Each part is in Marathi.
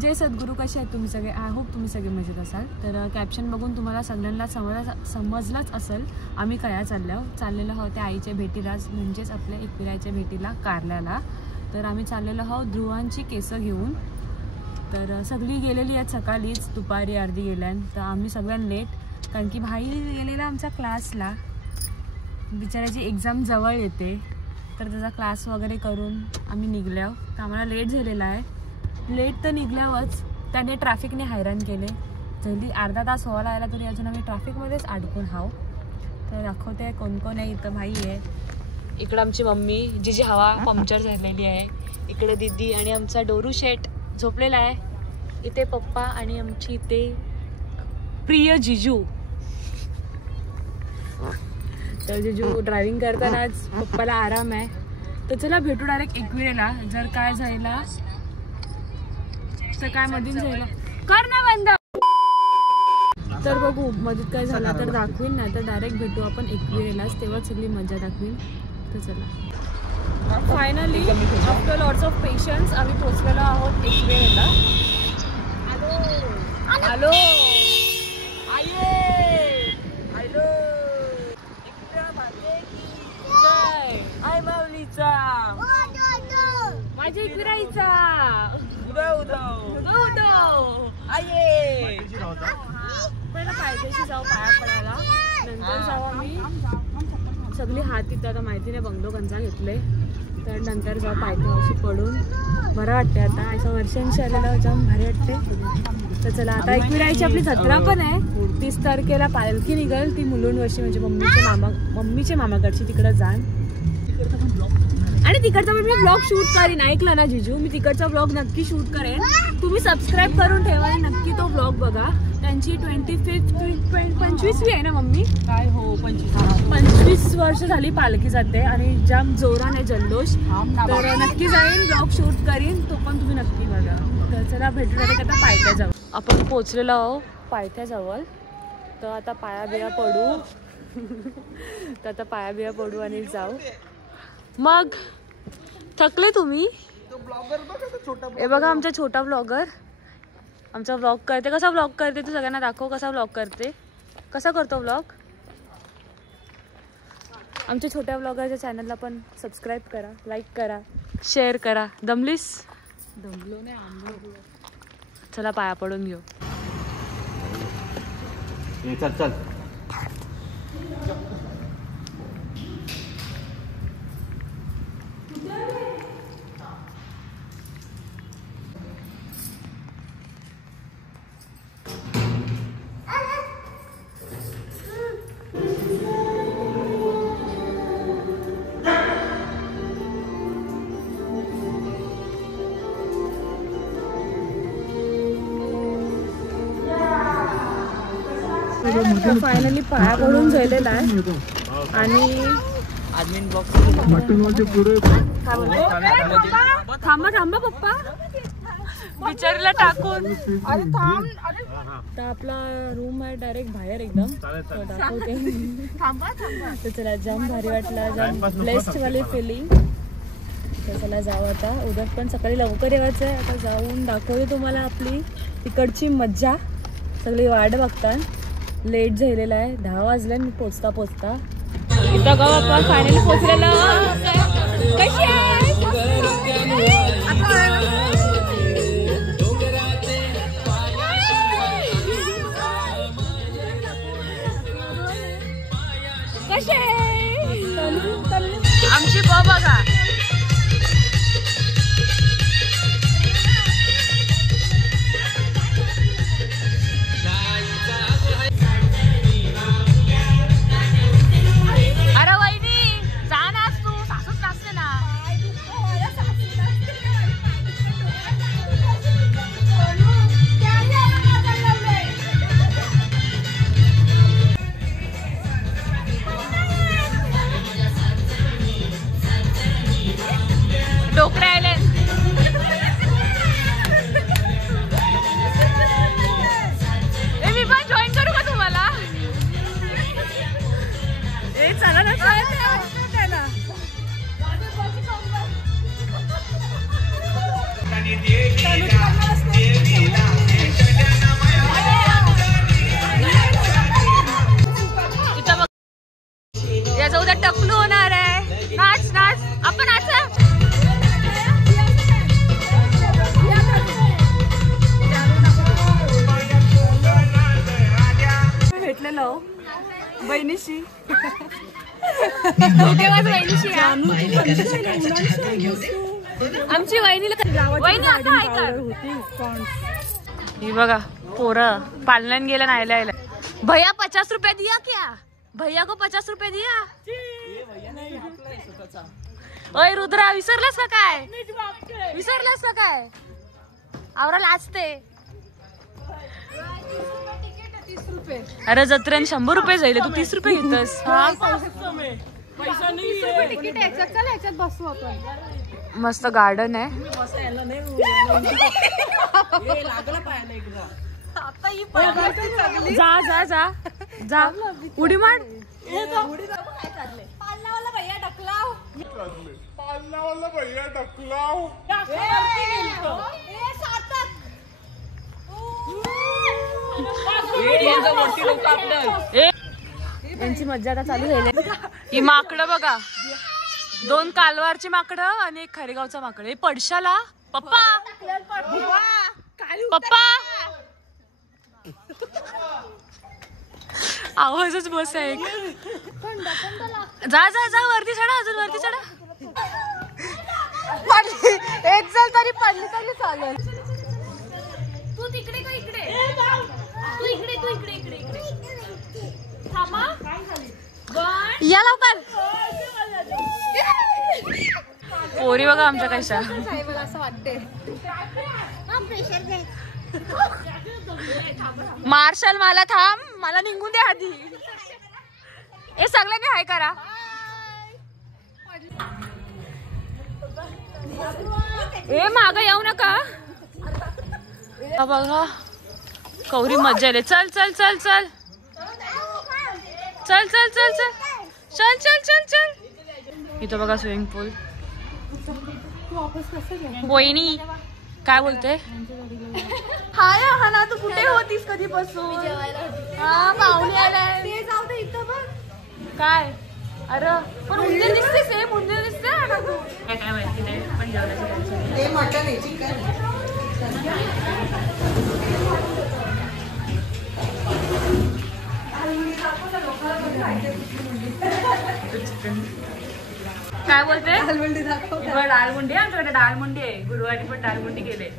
जय सद्गुरू, कसे आहेत तुम्ही सगळे? आय होप तुम्ही सगळे मजेत असाल. तर कॅप्शन बघून तुम्हाला सगळ्यांना समजलंच असेल आम्ही काय चाललेलो आहोत त्या आईच्या भेटीला, म्हणजेच आपल्या एकविराईच्या भेटीला कारल्याला. तर आम्ही चाललेलो आहोत ध्रुवांची केसं घेऊन. तर सगळी गेलेली आहेत सकाळीच, दुपारी अर्धी गेल्यान. तर आम्ही सगळ्यांना लेट, कारण की भाई गेलेला आमच्या क्लासला. बिचाराची एक्झाम जवळ येते, तर त्याचा क्लास वगैरे करून आम्ही निघलो. तर आम्हाला लेट झालेला आहे. लेट तर निघल्यावरच त्याने ट्रॅफिकने हैराण केले. जल्दी अर्धा तास व्हायला आला तरी अजून आम्ही ट्रॅफिकमध्येच अडकून हाव. तर दाखवते कोण कोण आहे. इथं भाई आहे, इकडं आमची मम्मी जी हवा पंक्चर झालेली आहे, इकडे दीदी आणि आमचा डोरू शेट झोपलेला आहे. इथे पप्पा आणि आमची इथे प्रिय जिजू. तर जिजू ड्रायव्हिंग करतानाच पप्पाला आराम आहे. तर चला भेटू डायरेक्ट एकविरेला. जर काय झाला तर काय मधून झालं कर ना बंद, तर बघू मधीत काय झाला तर दाखवीन, नाही तर डायरेक्ट भेटू आपण एकविरेलाच, तेव्हाच सगळी मजा दाखवीन. तर चला, finally after lots of patience आम्ही पोचलेलो आहोत एकविरेला. हॅलो आय माऊलीचा, माझ्या एकविराईचा पहिला पायथ्याशी जाऊ पाया पडायला, नंतर जाऊ आम्ही सगळी हात तिथं. आता माहिती नाही बंगलो कंचा घेतले, तर नंतर जाऊ पायथ्याशी पडून. बरं वाटते आता, असं वर्षांशी आलेलं जाऊन भारी वाटते. तर चला, आता एकविराईची आपली जत्रा पण आहे. 30 तारखेला पालखी निघल, ती मुलुंड वर्षी म्हणजे मम्मीच्या मामाकडची, तिकडं जाण. आणि तिकडचा पण मी ब्लॉग शूट करीन, ऐकलं ना जिजू? मी तिकडचा ब्लॉग नक्की शूट करेन. तुम्ही सबस्क्राईब करून ठेवा आणि नक्की तो ब्लॉग बघा. त्यांची 25वी आहे ना मम्मी? काय हो, 25 वर्ष झाली पालखी जाते आणि जाम जोराने जल्लोष. तर नक्की जाईन, ब्लॉग शूट करीन, तो पण तुम्ही नक्की बघा. तर चला भेटू आता पायथ्याजवळ. आपण पोचलेलो आहो पायथ्याजवळ. तर आता पाया बिया पडू आणि जाऊ. मग थकले तुम्ही? हे बघा आमचा छोटा ब्लॉगर, आमचा ब्लॉग करते. कसा ब्लॉग करते तू सगळ्यांना दाखव, कसा ब्लॉग करते, कसा करतो ब्लॉग. आमच्या छोट्या ब्लॉगरच्या चॅनलला पण सबस्क्राईब करा, लाईक करा, शेअर करा. दमलीस? दमलो नाही आम्ही. चला पाया पडून घेऊ. चल फायनली पाया पडून झालेला आहे. आणि थांबा पप्पा, बिचारीला टाकून. तर आपला रूम आहे डायरेक्ट बाहेर एकदम, दाखवते. तर चला, जाम भारी वाटला, जाम ब्लेस्ड वाली फिलिंग. तर चला जाऊ आता. उद्या पण सकाळी लवकर यायचं आहे. आता जाऊन दाखवते तुम्हाला आपली तिकडची मज्जा. सगळी वाट बघतात. लेट झालेला आहे, 10 वाजले मी पोचता. इथं गाव आपण फायनली पोचलेलो. कशी आहे? आमची बघा. वहिनीशी धोकेबाज वहिनीशी आमची वहिनी आता ऐका ही बघा पोरं पालनान गेलं नायला यायला. भैया 50 रुपये दिया क्या? भैया को 50 रुपये दिया. ओय रुद्रा विसरलास का काय? विसरलास का काय? आवरा लाजते. अरे जत्रेन 100 रुपये जाईल तू 30 रुपये घेतस. मस्त गार्डन आहे. जा जा जा जा उडी मार. यांची मज्जा आता चालू झाली. ही माकडं बघा 2 कालवारची माकडं आणि 1 खारेगावचा माकड. हे पडशाला पप्पा पप्पा आवाजच बस आहे. जा जा जा वरती चढा अजून वरती चढा. एक जण तरी पडली तरी चालेल. तू तिकडे का इकडे? तू इकडे तू इकडे इकडे इकडे थांबा. या लवकर. पोरी बघा आमच्या कशा. असं वाटते मार्शल मला थांब मला निघून दे आधी. हे सगळ्यांनी हाय करा. ए माग येऊ नका. बघा कौरी मज्जा आली. चल चल चल चल चल चल चल चल चल चल चल चल. इथं बघा स्विमिंग पूल. वहिनी काय बोलते? हाय हा ना तू कुठे होतीस कधीपासून? हा पाहुणे आलाय. ते जाऊ दे इथं बघ. काय अरे पण उंदीर दिसते सेम उंदीर दिसते. काय माहिती नाही पण जेवणाची ते मटण आहे चिकन. काय बोलते? डालमुंडी दाखव. डालमुंडी आमच्याकडे डालमुंडी आहे. गुरुवारी पण डालमुंडी केले.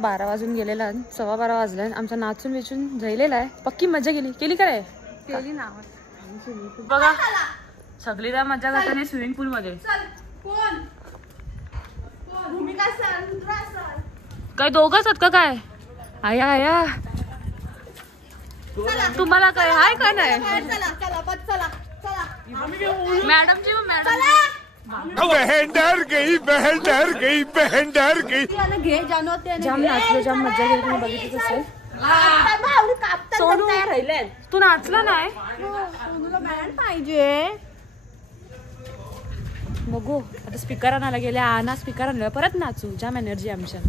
12 वाजून गेलेला, 12:15 वाजले. आमचा नाचून विचून जायलेला आहे. पक्की मजा केली काय? केली ना बघा. सगळी त्या मजा करताना स्विमिंग पूल मध्ये. काय दोघंच आहेत का काय? आया आया तुम्हाला काय हाय का नाही? मॅडमची बहन डर गई, बहन डर गई, बहन डर गई. जाम नाचलो, जाम मजा केली. तुम्ही बघितलंच असेल. सोनू तू नाचला नाही? पाहिजे बघू आता. स्पीकर आणायला गेले, आणा स्पीकर आणलं, परत नाचू. जाम एनर्जी आमच्या.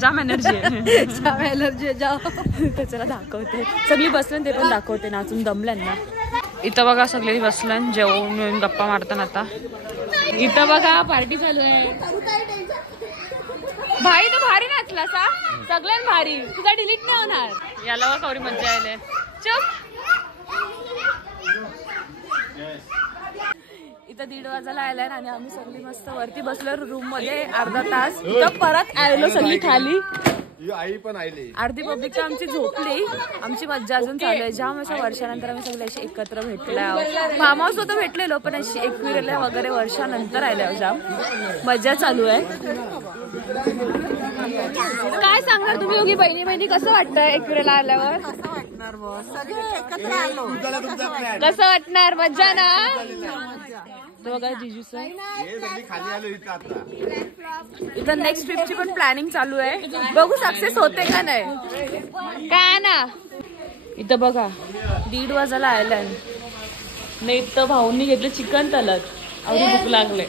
जाम एनर्जी आहे. जाम एनर्जी जाम. त्याच्याला दाखवते. सगळी बसलं ते पण दाखवते. नाचून दमल्यान ना. इथं बघा सगळी बसलं जेवून गप्पा मारताना. आता इथं बघा पार्टी चालू आहे. भाई तू भारी नाचला सा, सगळ्यात भारी. तुझा डिलीट नाही होणार. याला बघा कवरी मज्जा यायला. चुप. इथं 1:30 वाजायला आलाय आणि आम्ही सगळी मस्त वरती बसलो रूम मध्ये. अर्धा तास इथं परत आलो सगळी खाली. आई पण आली. अर्धी पब्लिक आमची झोपली. आमची मज्जा अजून चालू आहे. जाम अशा वर्षानंतर आम्ही सगळे असे एकत्र भेटले. फार्म हाऊस होतं भेटलेलो, पण अशी एकविरेला वगैरे वर्षानंतर आल्या. जाम मज्जा चालू आहे. काय सांगणार तुम्ही दोघी बहिणी कसं वाटतंय एकविरेला आल्यावर? कसं वाटणार? मज्जा ना. बघा जिजू सर इथं नेक्स्ट ट्रिपची पण प्लॅनिंग चालू आहे. बघू सक्सेस होते का नाही. काय ना इथं बघा 1:30 वाजायला आलाय. नाही इथं भाऊंनी घेतलं चिकन तलत. अजून भूक लागले.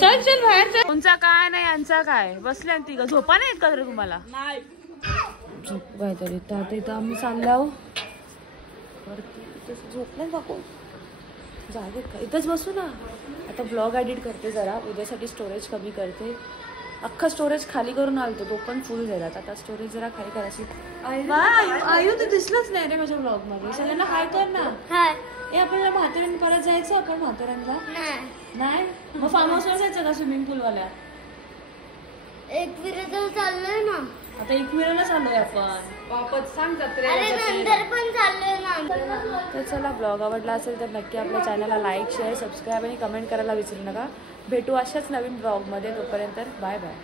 चल चल बाहेर चल. तुमचा काय नाही यांचा काय. बसल्या तिघं. झोपा नाही का रे तुम्हाला? झोप काहीतरी. तर आता इथं आम्ही चाललो. झोपलं बापू जागेत का? इथंच बसू ना. आता ब्लॉग एडिट करते जरा. उद्यासाठी स्टोरेज कमी करते. अख्खा स्टोरेज खाली करून आलतो, तो पण फुल झाला. आता स्टोरेज जरा खाली करायची. आयु तू दिसलंच नाही रे माझ्या ब्लॉग मध्ये. सगळ्यांना हाय कर ना. हे आपल्याला म्हाताऱ्यांनी परत जायचं. आपण म्हाताऱ्यांना नाही मग फार्म हाऊसवर जायचं का स्विमिंग पूल वाल्या? एकविरेला चाललोय ना. आता एकविरेला चाललोय आपण. वापस सांग नंतर पण चाललोय ना. तर चला ब्लॉग आवडला असेल तर नक्की आपल्या चॅनलला लाईक शेअर सबस्क्राईब आणि कमेंट करायला विसरू नका. भेटू अशाच नवीन ब्लॉगमध्ये. तोपर्यंत बाय बाय.